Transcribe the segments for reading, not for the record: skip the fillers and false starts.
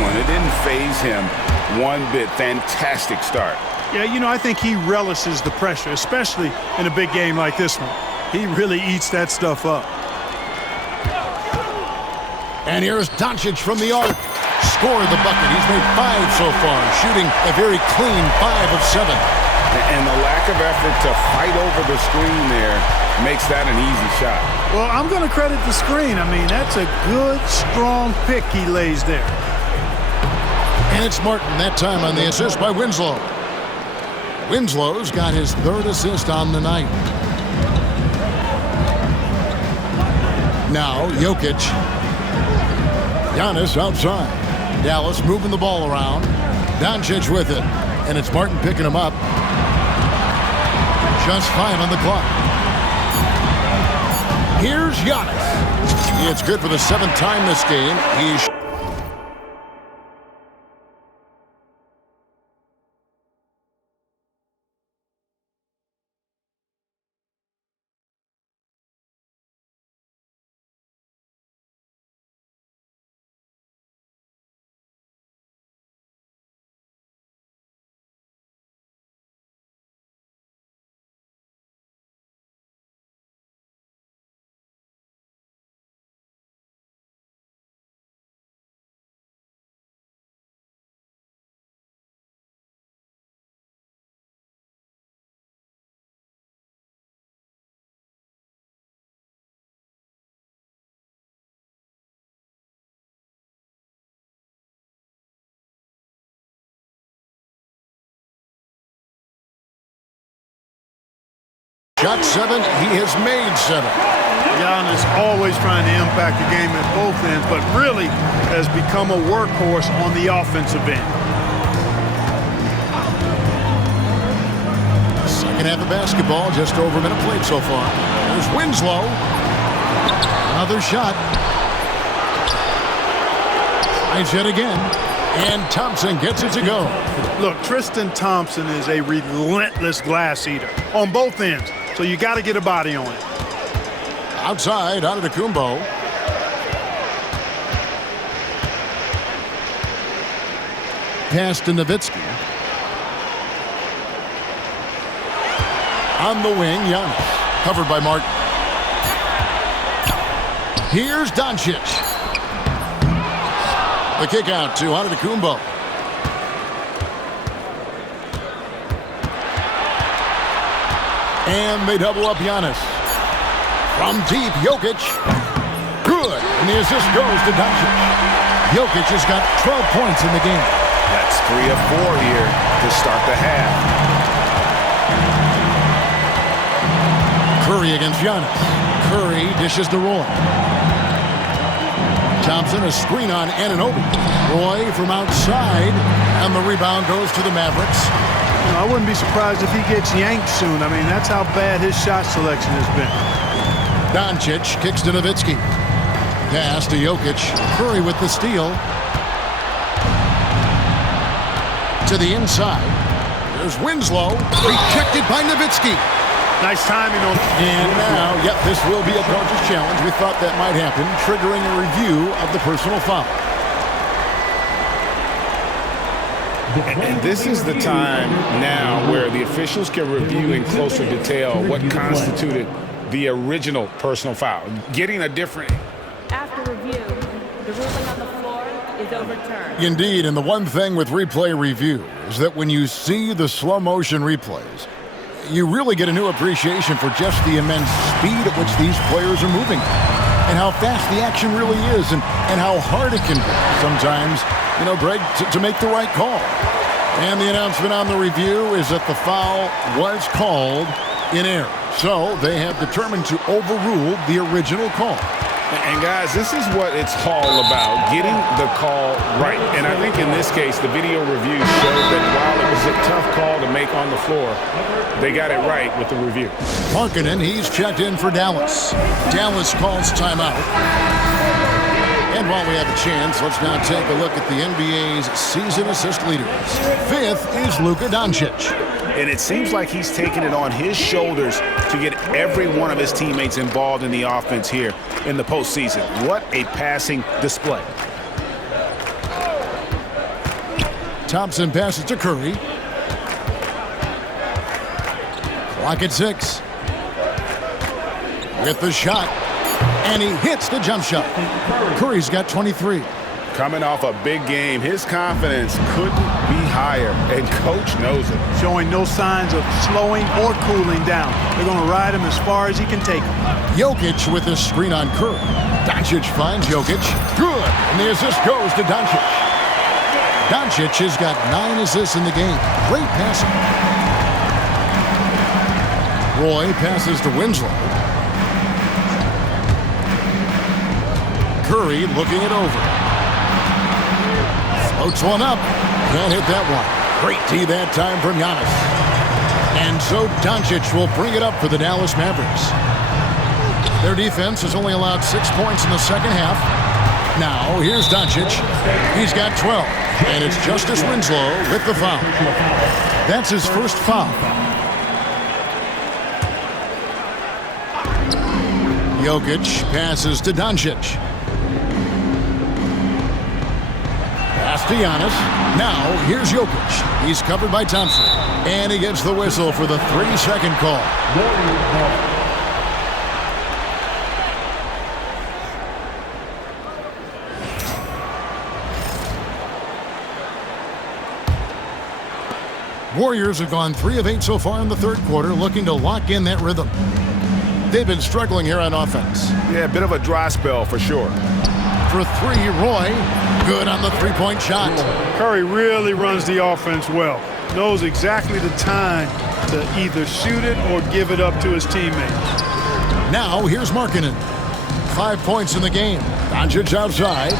one. It didn't faze him one bit. Fantastic start. Yeah, you know, I think he relishes the pressure, especially in a big game like this one. He really eats that stuff up. And here's Doncic from the arc. Scored the bucket. He's made 5 so far, shooting a very clean 5 of 7. And the lack of effort to fight over the screen there makes that an easy shot. Well, I'm going to credit the screen. I mean, that's a good, strong pick he lays there. And it's Martin that time on the assist by Winslow. Winslow's got his 3rd assist on the night. Now, Jokic. Giannis outside. Dallas moving the ball around. Doncic with it. And it's Martin picking him up. Just 5 on the clock. Here's Giannis. It's good for the 7th time this game. He's shot 7. He has made 7. Giannis always trying to impact the game at both ends, but really has become a workhorse on the offensive end. Second half of basketball, just over a minute played so far. There's Winslow. Another shot. Finds it again. And Thompson gets it to go. Look, Tristan Thompson is a relentless glass eater on both ends, so you got to get a body on it. Outside, out of the Kumbo. Pass to Nowitzki. On the wing, Giannis. Covered by Martin. Here's Doncic. The kick out to Antetokounmpo. And they double up Giannis. From deep, Jokic. Good. And the assist goes to Doncic. Jokic has got 12 points in the game. That's 3 of 4 here to start the half. Curry against Giannis. Curry dishes to Roy. Thompson, a screen on Anunoby. Roy from outside, and the rebound goes to the Mavericks. You know, I wouldn't be surprised if he gets yanked soon. I mean, that's how bad his shot selection has been. Doncic kicks to Nowitzki. Pass to Jokic. Curry with the steal. To the inside. There's Winslow. Rejected by Nowitzki. Nice timing on. And now, yep, this will be a coach's challenge. We thought that might happen, triggering a review of the personal foul. And this is the time now where the officials can review in closer detail what constituted the original personal foul. Getting a different... After review, the ruling on the floor is overturned. Indeed, and the one thing with replay review is that when you see the slow motion replays, you really get a new appreciation for just the immense speed at which these players are moving and how fast the action really is and how hard it can be sometimes, you know, Greg, to make the right call. And the announcement on the review is that the foul was called in error. So they have determined to overrule the original call. And guys, this is what it's all about, getting the call right. And I think in this case, the video review showed that while it was a tough call to make on the floor, they got it right with the review. Markkanen, he's checked in for Dallas. Dallas calls timeout. And while we have a chance, let's now take a look at the NBA's season assist leaders. 5th is Luka Doncic. And it seems like he's taking it on his shoulders to get every one of his teammates involved in the offense here in the postseason. What a passing display. Thompson passes to Curry. Clock at 6. With the shot. And he hits the jump shot. Curry's got 23. Coming off a big game, his confidence couldn't be higher, and coach knows it. Showing no signs of slowing or cooling down. They're going to ride him as far as he can take him. Jokic with his screen on Curry. Doncic finds Jokic. Good. And the assist goes to Doncic. Doncic has got 9 assists in the game. Great passing. Roy passes to Winslow. Curry looking it over. Floats one up. Can't hit that one. Great D that time from Giannis. And so Doncic will bring it up for the Dallas Mavericks. Their defense has only allowed 6 points in the second half. Now, here's Doncic. He's got 12. And it's Justice Winslow with the foul. That's his first foul. Jokic passes to Doncic. Pass to Giannis. Now, here's Jokic. He's covered by Thompson. And he gets the whistle for the 3-second call. Warriors have gone 3 of 8 so far in the third quarter, looking to lock in that rhythm. They've been struggling here on offense. Yeah, a bit of a dry spell for sure. For 3, Roy. Good on the three-point shot. Curry really runs the offense well. Knows exactly the time to either shoot it or give it up to his teammates. Now, here's Markkanen. 5 points in the game. Doncic outside.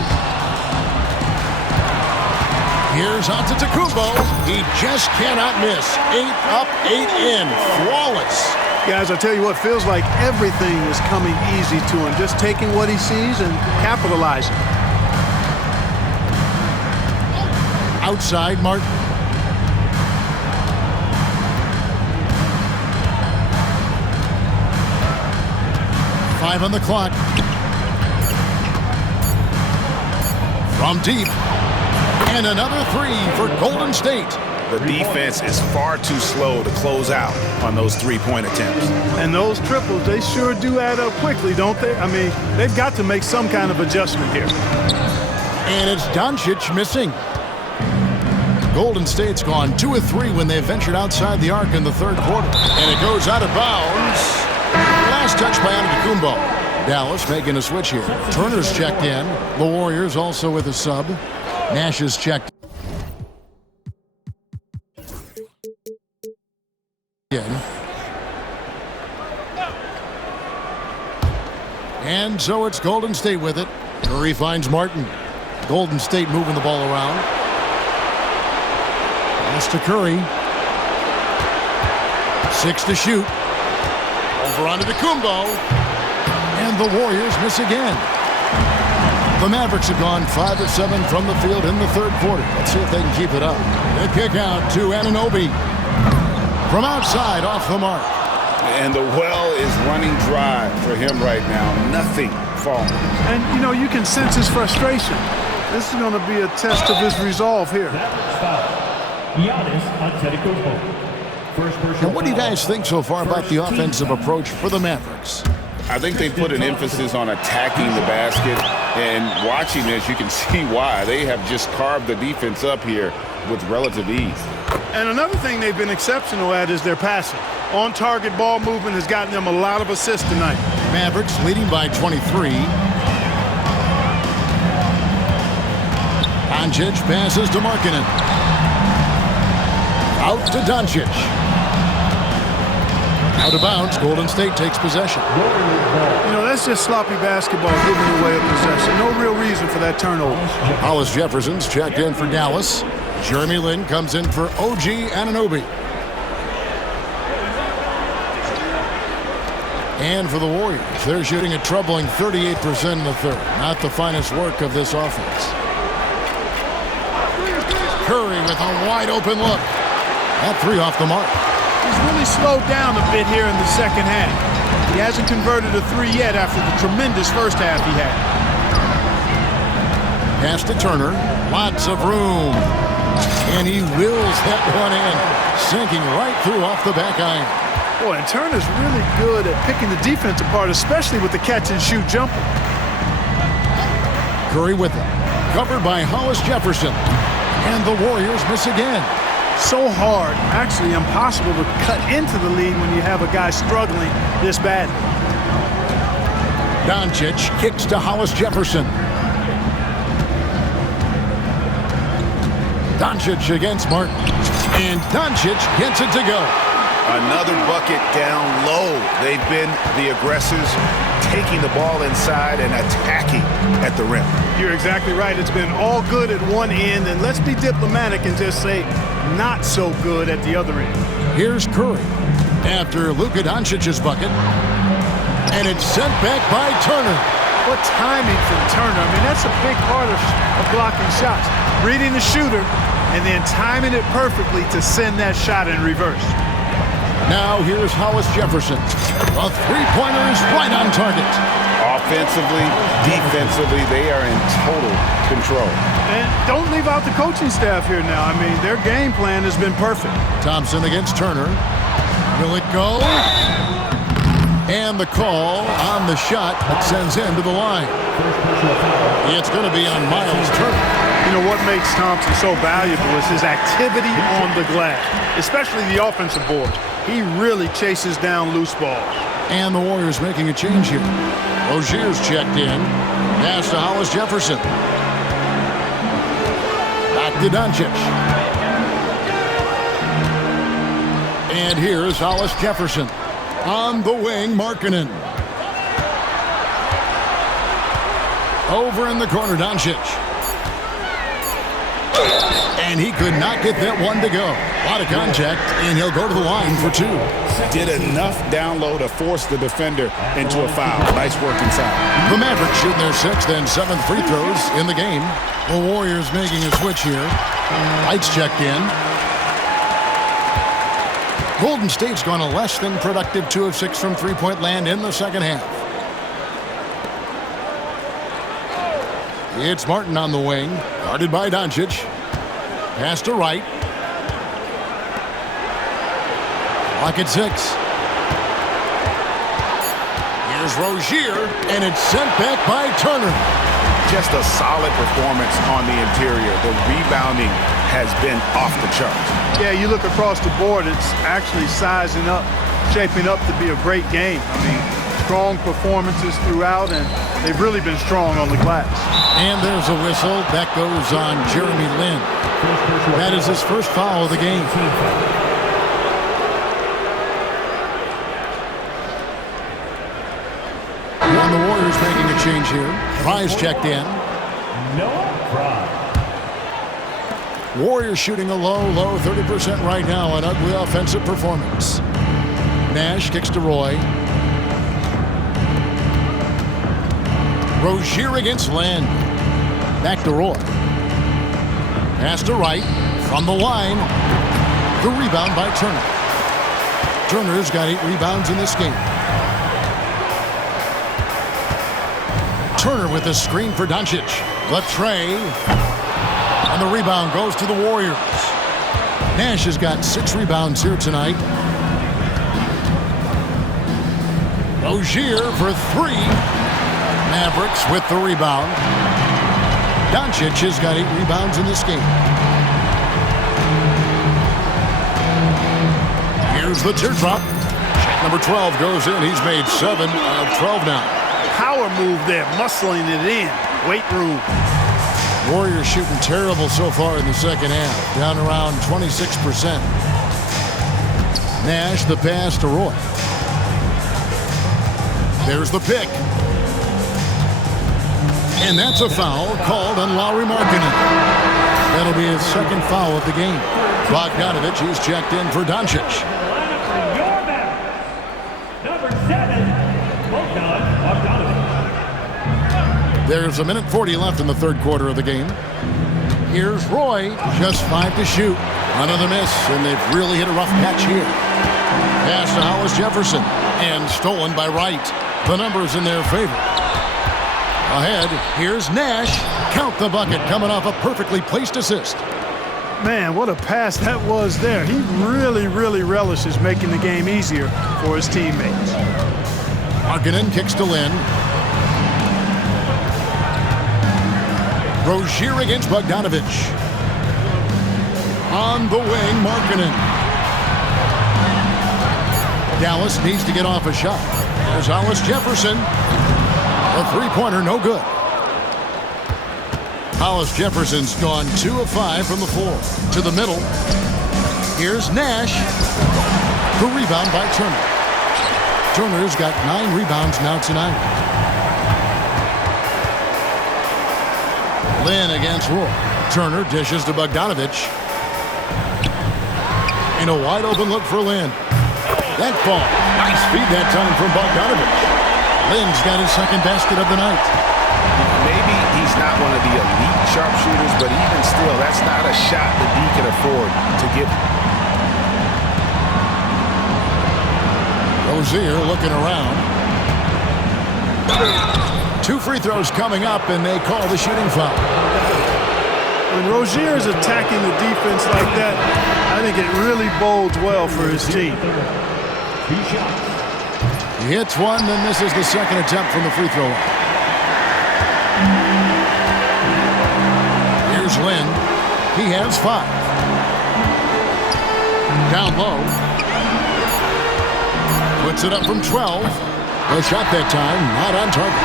Here's Antetokounmpo. He just cannot miss. 8 up, 8 in. Flawless. Guys, I tell you what, feels like everything is coming easy to him. Just taking what he sees and capitalizing. Outside, Martin. Five on the clock. From deep. And another 3 for Golden State. The defense is far too slow to close out on those three-point attempts. And those triples, they sure do add up quickly, don't they? I mean, they've got to make some kind of adjustment here. And it's Doncic missing. Golden State's gone 2 of 3 when they ventured outside the arc in the third quarter. And it goes out of bounds. Last touch by Antetokounmpo. Dallas making a switch here. Turner's checked in. The Warriors also with a sub. Nash is checked in. And so it's Golden State with it. Curry finds Martin. Golden State moving the ball around. Pass to Curry. 6 to shoot. Over onto Antetokounmpo. And the Warriors miss again. The Mavericks have gone 5 of 7 from the field in the third quarter. Let's see if they can keep it up. They kick out to Anunoby. From outside, off the mark. And the well is running dry for him right now. Nothing falling. And, you know, you can sense his frustration. This is going to be a test of his resolve here. And what do you guys think so far about the offensive approach for the Mavericks? I think they put an emphasis on attacking the basket, and watching this, you can see why. They have just carved the defense up here with relative ease. And another thing they've been exceptional at is their passing. On-target ball movement has gotten them a lot of assists tonight. Mavericks leading by 23. Doncic passes to Markkanen. Out to Doncic. Out of bounds, Golden State takes possession. You know, that's just sloppy basketball giving away a possession. No real reason for that turnover. Hollis Jefferson's checked in for Dallas. Jeremy Lin comes in for OG Anunoby. And for the Warriors, they're shooting a troubling 38% in the third. Not the finest work of this offense. Curry with a wide open look. That 3 off the mark. He's really slowed down a bit here in the second half. He hasn't converted a 3 yet after the tremendous first half he had. Pass to Turner. Lots of room. And he wills that one in, sinking right through off the back iron. Boy, and Turner's really good at picking the defense apart, especially with the catch-and-shoot jumper. Curry with it. Covered by Hollis Jefferson. And the Warriors miss again. So hard, actually impossible to cut into the lead when you have a guy struggling this bad. Doncic kicks to Hollis Jefferson. Doncic against Martin. And Doncic gets it to go. Another bucket down low. They've been the aggressors, taking the ball inside and attacking at the rim. You're exactly right. It's been all good at one end, and let's be diplomatic and just say not so good at the other end. Here's Curry after Luka Doncic's bucket. And it's sent back by Turner. What timing from Turner. I mean, that's a big part of blocking shots. Reading the shooter and then timing it perfectly to send that shot in reverse. Now here's Hollis Jefferson. A three-pointer is right on target. Offensively, defensively, they are in total control. And don't leave out the coaching staff here now. I mean, their game plan has been perfect. Thompson against Turner. Will it go? And the call on the shot that sends him to the line. It's going to be on Miles Turner. You know what makes Thompson so valuable is his activity on the glass, especially the offensive board. He really chases down loose balls. And the Warriors making a change here. Rozier's checked in. Pass to Hollis Jefferson. Back to Doncic. And here's Hollis Jefferson. On the wing, Markkanen. Over in the corner, Doncic. And he could not get that one to go. A lot of contact, and he'll go to the line for two. Did enough down low to force the defender into a foul. Nice work inside. The Mavericks shooting their sixth and seventh free throws in the game. The Warriors making a switch here. Lights checked in. Golden State's gone a less than productive 2 of 6 from three-point land in the second half. It's Martin on the wing, guarded by Doncic. Pass to Wright. Clock at 6. Here's Rozier, and it's sent back by Turner. Just a solid performance on the interior. The rebounding has been off the charts. Yeah, you look across the board, it's actually sizing up, shaping up to be a great game. I mean, strong performances throughout, and they've really been strong on the glass. And there's a whistle. That goes on Jeremy Lin. That is his first foul of the game. And the Warriors making a change here. Prize checked in. Warriors shooting a low 30% right now. An ugly offensive performance. Nash kicks to Roy. Rozier against Len. Back to Roy. Pass to Wright. From the line. The rebound by Turner. Turner's got 8 rebounds in this game. Turner with a screen for Doncic. The tray. And the rebound goes to the Warriors. Nash has got 6 rebounds here tonight. Rozier for 3. Mavericks with the rebound. Doncic has got 8 rebounds in this game. Here's the teardrop. Shot number 12 goes in. He's made 7 out of 12 now. Power move there, muscling it in. Weight room. Warriors shooting terrible so far in the second half. Down around 26%. Nash the pass to Roy. There's the pick. And that's a foul called on Lauri Markkanen. That'll be his second foul of the game. Bogdanovich is checked in for Doncic. There's 1:40 left in the third quarter of the game. Here's Roy, just 5 to shoot. Another miss, and they've really hit a rough patch here. Pass to Hollis Jefferson, and stolen by Wright. The numbers in their favor. Ahead, here's Nash. Count the bucket, coming off a perfectly placed assist. Man, what a pass that was there. He really, really relishes making the game easier for his teammates. Markkanen kicks to Lynn. Rozier against Bogdanovich. On the wing, Markkanen. Dallas needs to get off a shot. There's Hollis Jefferson. A three-pointer, no good. Hollis Jefferson's gone 2 of 5 from the floor. To the middle. Here's Nash. The rebound by Turner. Turner's got 9 rebounds now tonight. Lynn against Roy. Turner dishes to Bogdanovich. And a wide open look for Lynn. That ball. Nice feed that time from Bogdanovich. Lynn's got his second basket of the night. Maybe he's not one of the elite sharpshooters, but even still, that's not a shot that he can afford to give. Rozier looking around. 2 free throws coming up, and they call the shooting foul. When Rozier is attacking the defense like that, I think it really bodes well for his team. He hits one, then misses the second attempt from the free throw line. Here's Lynn. He has 5. Down low. Puts it up from 12. The shot that time, not on target.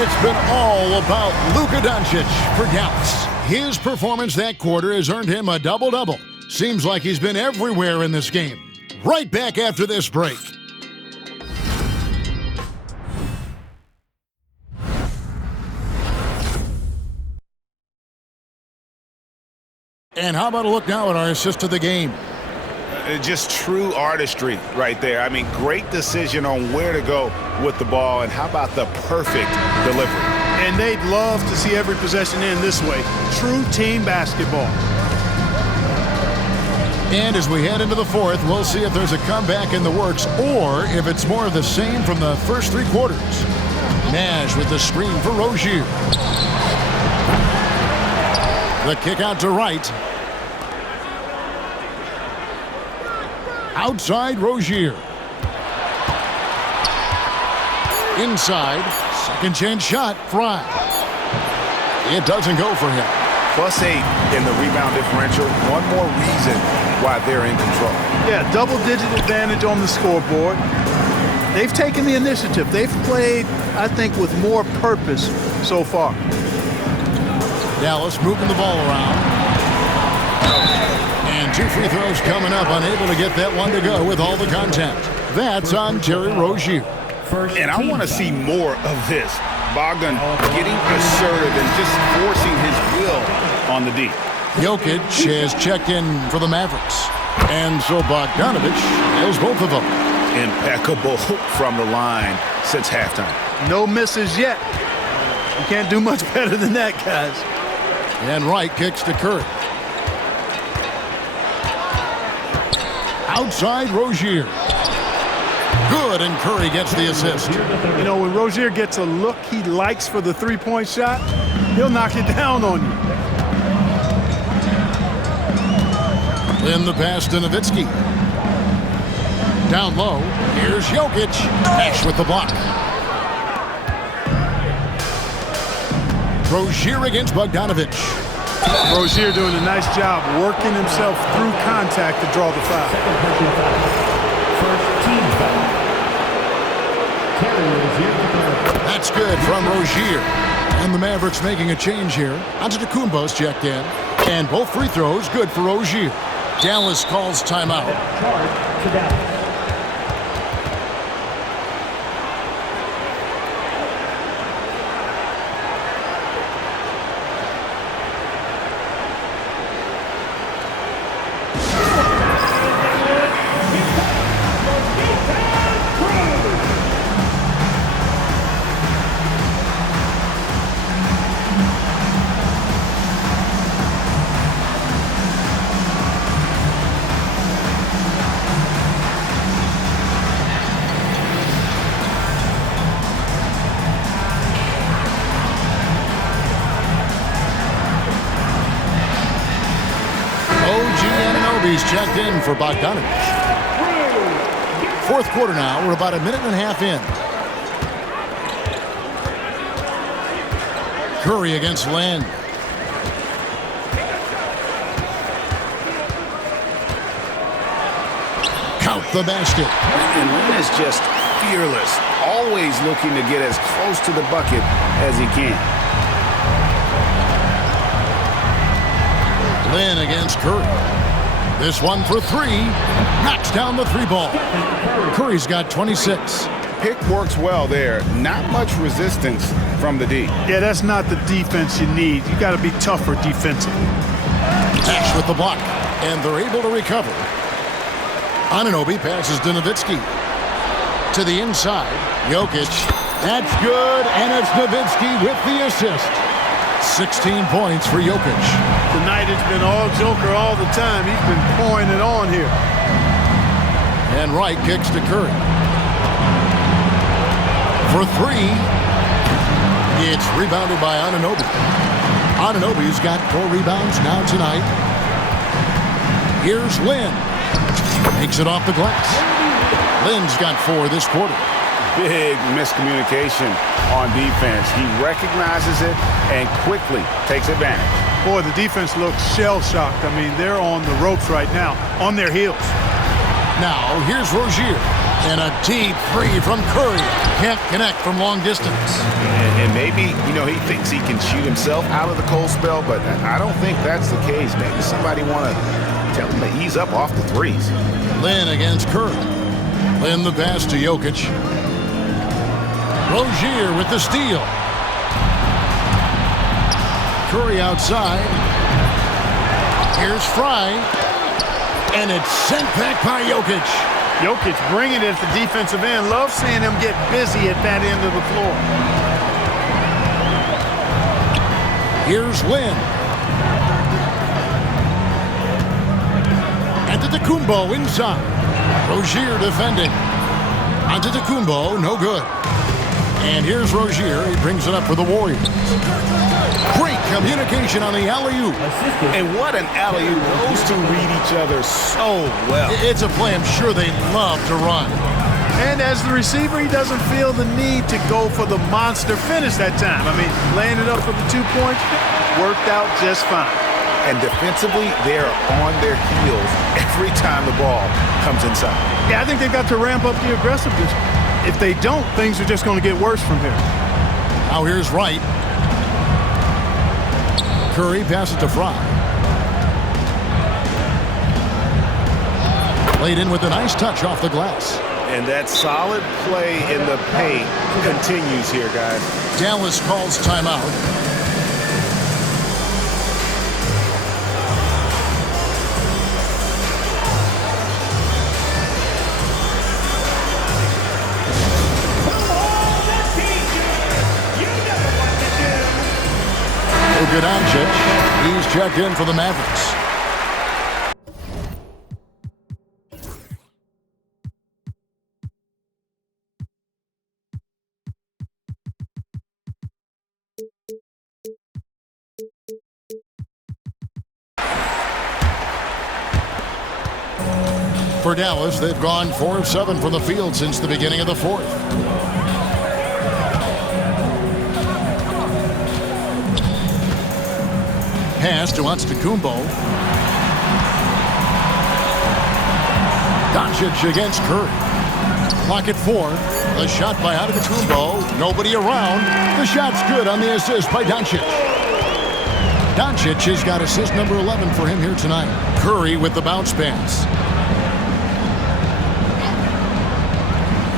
It's been all about Luka Doncic for Dallas. His performance that quarter has earned him a double-double. Seems like he's been everywhere in this game. Right back after this break. And how about a look now at our assist of the game? Just true artistry right there. I mean, great decision on where to go with the ball, and how about the perfect delivery? And they'd love to see every possession end this way. True team basketball. And as we head into the fourth, we'll see if there's a comeback in the works or if it's more of the same from the first 3 quarters. Nash with the screen for Rozier. The kick out to Wright. Outside Rozier. Inside. Second chance shot. Fry. It doesn't go for him. +8 in the rebound differential. One more reason why they're in control. Yeah, double-digit advantage on the scoreboard. They've taken the initiative. They've played, I think, with more purpose so far. Dallas moving the ball around. And 2 free throws coming up, unable to get that one to go with all the contact. That's on Terry Rozier. And I want to see more of this. Bogdan getting assertive and just forcing his will on the D. Jokic has checked in for the Mavericks. And so Bogdanovich has both of them. Impeccable from the line since halftime. No misses yet. You can't do much better than that, guys. And Wright kicks to Curry. Outside Rozier. Good, and Curry gets the assist. You know, when Rozier gets a look he likes for the three-point shot, he'll knock it down on you. In the pass to Nowitzki. Down low, here's Jokic. Nash with the block. Rozier against Bogdanovich. Rozier doing a nice job working himself through contact to draw the foul. That's good from Rozier. And the Mavericks making a change here. Antetokounmpo's checked in. And both free throws good for Rozier. Dallas calls timeout. Anunoby's checked in for Bogdanovich. Fourth quarter now. We're about a minute and a half in. Curry against Lin. Count the basket. And Lin is just fearless, always looking to get as close to the bucket as he can. Lin against Curry. This one for three. Knocks down the three ball. Curry's got 26. Pick works well there. Not much resistance from the D. Yeah, that's not the defense you need. You got to be tougher defensively. Nash with the block, and they're able to recover. Anunoby passes to Nowitzki. To the inside, Jokic. That's good, and it's Nowitzki with the assist. 16 points for Jokic. Tonight it's been all Joker all the time. He's been pouring it on here. And Wright kicks to Curry. For three. It's rebounded by Anunoby. Anunoby's got 4 rebounds now tonight. Here's Lin. Makes it off the glass. Lin's got 4 this quarter. Big miscommunication on defense. He recognizes it and quickly takes advantage. Boy, the defense looks shell-shocked. I mean, they're on the ropes right now, on their heels. Now, here's Rozier. And a deep three from Curry. Can't connect from long distance. And maybe, he thinks he can shoot himself out of the cold spell, but I don't think that's the case. Maybe somebody want to tell him to ease up off the threes. Lin against Curry. Lin the pass to Jokic. Rozier with the steal. Curry outside. Here's Fry. And it's sent back by Jokic. Jokic bringing it at the defensive end. Love seeing him get busy at that end of the floor. Here's Lin. Antetokounmpo inside. Rozier defending. Antetokounmpo, no good. And here's Rozier. He brings it up for the Warriors. Great communication on the alley-oop. And what an alley-oop. Those two read each other so well. It's a play I'm sure they love to run. And as the receiver, he doesn't feel the need to go for the monster finish that time. I mean, laying it up for the 2 points worked out just fine. And defensively, they're on their heels every time the ball comes inside. Yeah, I think they've got to ramp up the aggressiveness. If they don't, things are just going to get worse from here. Now here's Wright. Curry passes to Fry. Laid in with a nice touch off the glass. And that solid play in the paint continues here, guys. Dallas calls timeout. Doncic, he's checked in for the Mavericks. For Dallas, they've gone 4 of 7 from the field since the beginning of the fourth. Pass to Antetokounmpo. Doncic against Curry. Clock at 4. The shot by Antetokounmpo. Nobody around. The shot's good on the assist by Doncic. Doncic has got assist number 11 for him here tonight. Curry with the bounce pass.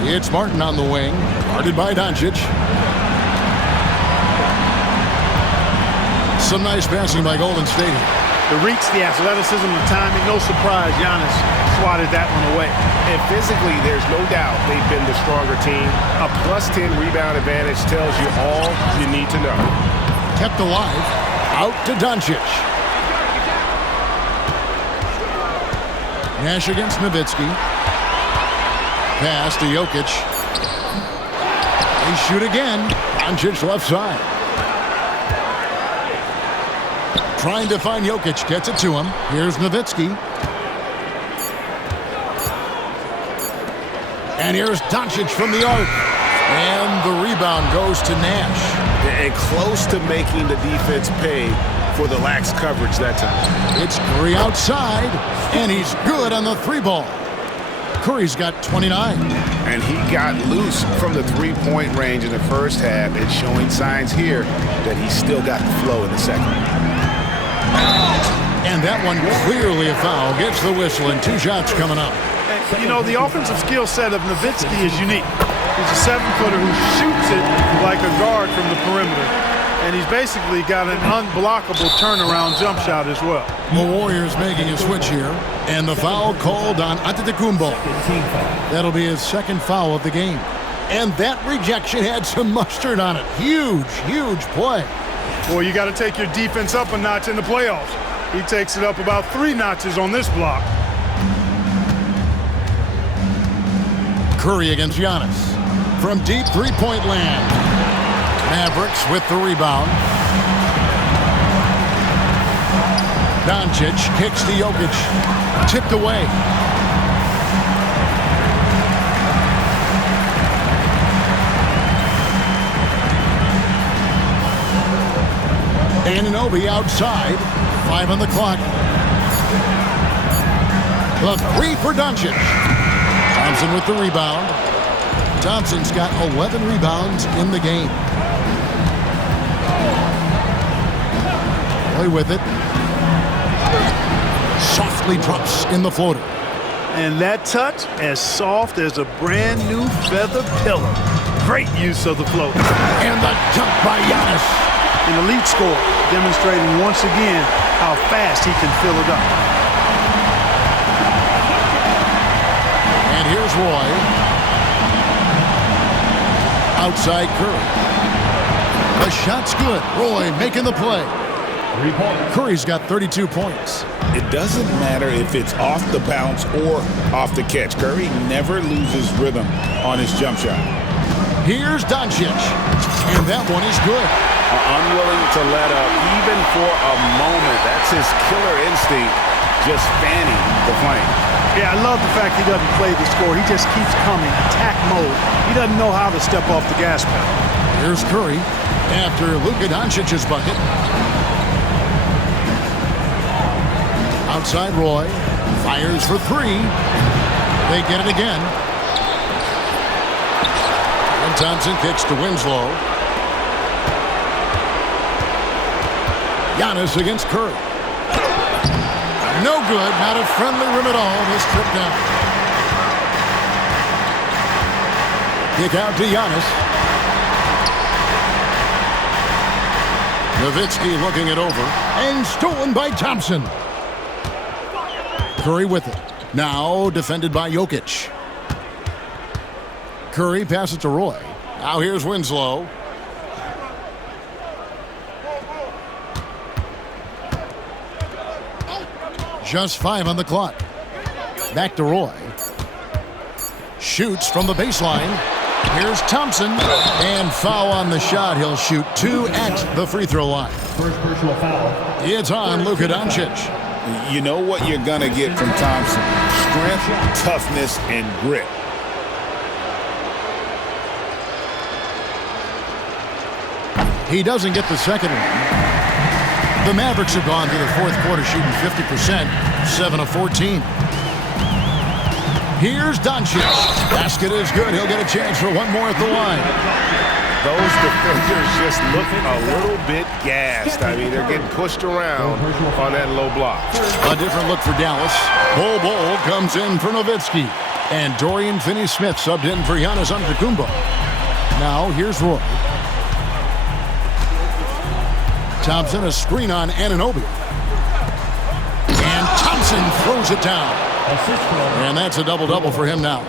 It's Martin on the wing. Guarded by Doncic. Some nice passing by Golden State. The reach, the athleticism, the timing, no surprise. Giannis swatted that one away. And physically, there's no doubt they've been the stronger team. A +10 rebound advantage tells you all you need to know. Kept alive. Out to Doncic. Nash against Nowitzki. Pass to Jokic. They shoot again. Doncic left side. Trying to find Jokic. Gets it to him. Here's Nowitzki. And here's Doncic from the arc. And the rebound goes to Nash. And close to making the defense pay for the lax coverage that time. It's Curry outside, and he's good on the three ball. Curry's got 29. And he got loose from the three-point range in the first half and showing signs here that he's still got the flow in the second. And that one clearly a foul. Gets the whistle, and 2 shots coming up. And, you know, the offensive skill set of Nowitzki is unique. He's a 7-footer who shoots it like a guard from the perimeter. And he's basically got an unblockable turnaround jump shot as well. The Warriors making a switch here. And the foul called on Antetokounmpo. That'll be his second foul of the game. And that rejection had some mustard on it. Huge, huge play. Well, you got to take your defense up a notch in the playoffs. He takes it up about 3 notches on this block. Curry against Giannis. From deep three-point land. Mavericks with the rebound. Doncic kicks to Jokic. Tipped away. Anunoby outside. 5 on the clock. The 3 for Doncic. Thompson with the rebound. Thompson's got 11 rebounds in the game. Play with it. Softly drops in the floater. And that touch as soft as a brand new feather pillow. Great use of the float. And the dunk by Giannis. An elite score, demonstrating once again how fast he can fill it up. And here's Roy. Outside Curry. The shot's good. Roy making the play. Curry's got 32 points. It doesn't matter if it's off the bounce or off the catch. Curry never loses rhythm on his jump shot. Here's Doncic. And that one is good. Unwilling to let up even for a moment. That's his killer instinct, just fanning the flame. Yeah, I love the fact he doesn't play the score. He just keeps coming, attack mode. He doesn't know how to step off the gas pedal. Here's Curry after Luka Doncic's bucket. Outside Roy. Fires for 3. They get it again. And Thompson kicks to Winslow. Giannis against Curry. No good. Not a friendly rim at all. This trip down. Kick out to Giannis. Nowitzki looking it over. And stolen by Thompson. Curry with it. Now defended by Jokic. Curry passes to Roy. Now here's Winslow. Just 5 on the clock. Back to Roy. Shoots from the baseline. Here's Thompson. And foul on the shot. He'll shoot 2 at the free throw line. First personal foul. It's on Luka Doncic. You know what you're going to get from Thompson. Strength, toughness, and grit. He doesn't get the second one. The Mavericks have gone through the fourth quarter shooting 50%, 7 of 14. Here's Doncic. Basket is good. He'll get a chance for one more at the line. Those defenders just look a little bit gassed. I mean, they're getting pushed around on that low block. A different look for Dallas. Bol comes in for Nowitzki. And Dorian Finney-Smith subbed in for Giannis Antetokounmpo. Now here's Roy. Thompson, a screen on Anunoby. And Thompson throws it down. And that's a double-double for him now.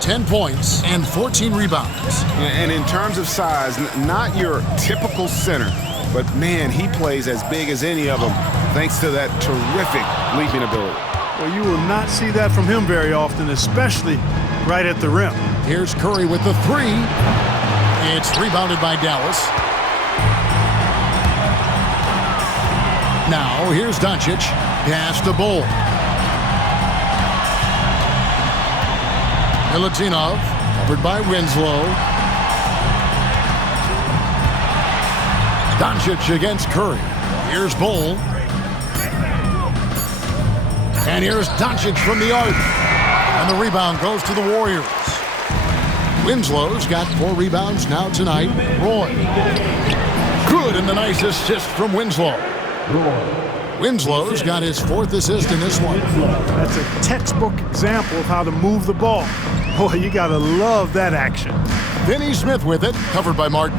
10 points and 14 rebounds. And in terms of size, not your typical center, but man, he plays as big as any of them thanks to that terrific leaping ability. Well, you will not see that from him very often, especially right at the rim. Here's Curry with the 3. It's rebounded by Dallas. Now, here's Doncic. Pass to Bol. Milutinov. Covered by Winslow. Doncic against Curry. Here's Bull. And here's Doncic from the arc. And the rebound goes to the Warriors. Winslow's got 4 rebounds now tonight. Roy. Good, and the nice assist from Winslow. Winslow's got his 4th assist in this one. That's a textbook example of how to move the ball. Boy, you got to love that action. Finney Smith with it, covered by Martin.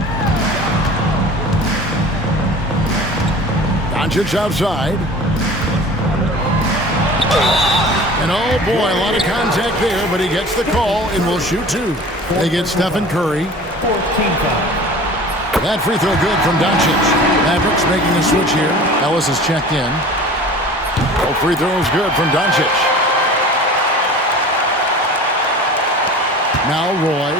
Doncic outside. And oh boy, a lot of contact there, but he gets the call and will shoot 2. They get Stephen Curry. That free throw good from Doncic. Mavericks making a switch here. Ellis is checked in. Oh, free throws good from Doncic. Now Roy.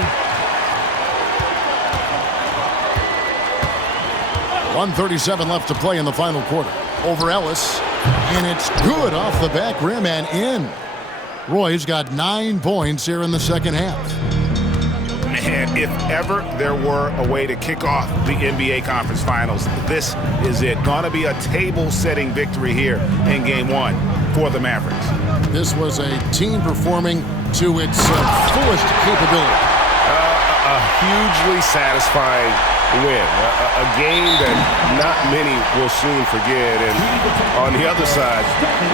1:37 left to play in the final quarter. Over Ellis. And it's good off the back rim and in. Roy's got 9 points here in the second half. Man, if ever there were a way to kick off the NBA Conference Finals, this is it. Gonna be a table-setting victory here in Game 1 for the Mavericks. This was a team performing to its fullest capability. A hugely satisfying win. A game that not many will soon forget. And on the other side,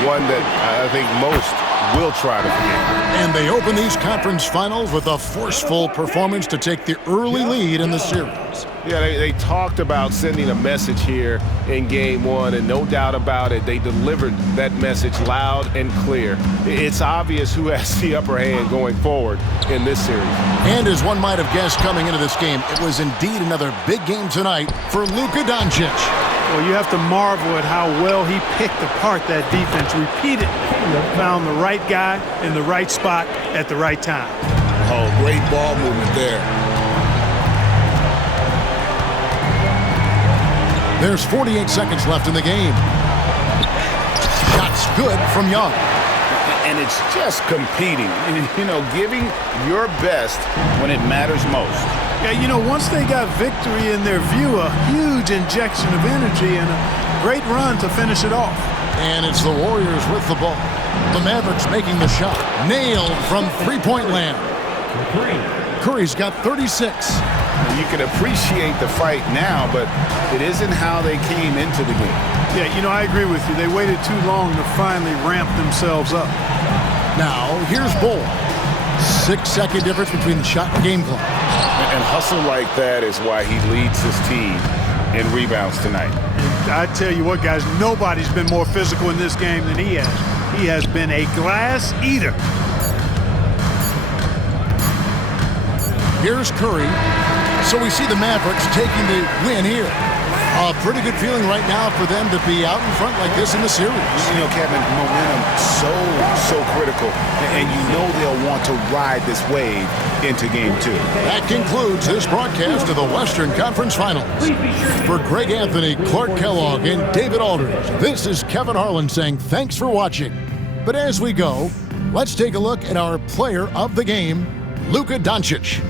one that I think most will try to forget. And they open these conference finals with a forceful performance to take the early lead in the series. Yeah, they talked about sending a message here in Game 1, and no doubt about it, they delivered that message loud and clear. It's obvious who has the upper hand going forward in this series. And as one might have guessed coming into this game, it was indeed another big game tonight for Luka Doncic. Well, you have to marvel at how well he picked apart that defense repeatedly. Found the right guy in the right spot at the right time. Oh, great ball movement there. There's 48 seconds left in the game. Shots good from Young. And it's just competing, you know, giving your best when it matters most. Yeah, you know, once they got victory in their view, a huge injection of energy and a great run to finish it off. And it's the Warriors with the ball. The Mavericks making the shot. Nailed from three-point land. Curry's got 36. You can appreciate the fight now, but it isn't how they came into the game. Yeah, you know, I agree with you. They waited too long to finally ramp themselves up. Now, here's Bull. 6-second difference between the shot and game clock. And hustle like that is why he leads his team in rebounds tonight. And I tell you what, guys, nobody's been more physical in this game than he has. He has been a glass eater. Here's Curry. So we see the Mavericks taking the win here. A pretty good feeling right now for them to be out in front like this in the series. You know, Kevin, momentum so critical. And you know they'll want to ride this wave into Game 2. That concludes this broadcast of the Western Conference Finals. For Greg Anthony, Clark Kellogg, and David Aldridge, this is Kevin Harlan saying thanks for watching. But as we go, let's take a look at our player of the game, Luka Doncic.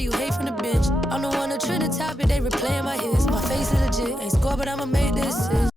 You hate from the bench. I'm the one that trend the topic, they replaying my hits. My face is legit, ain't score, but I'ma make this.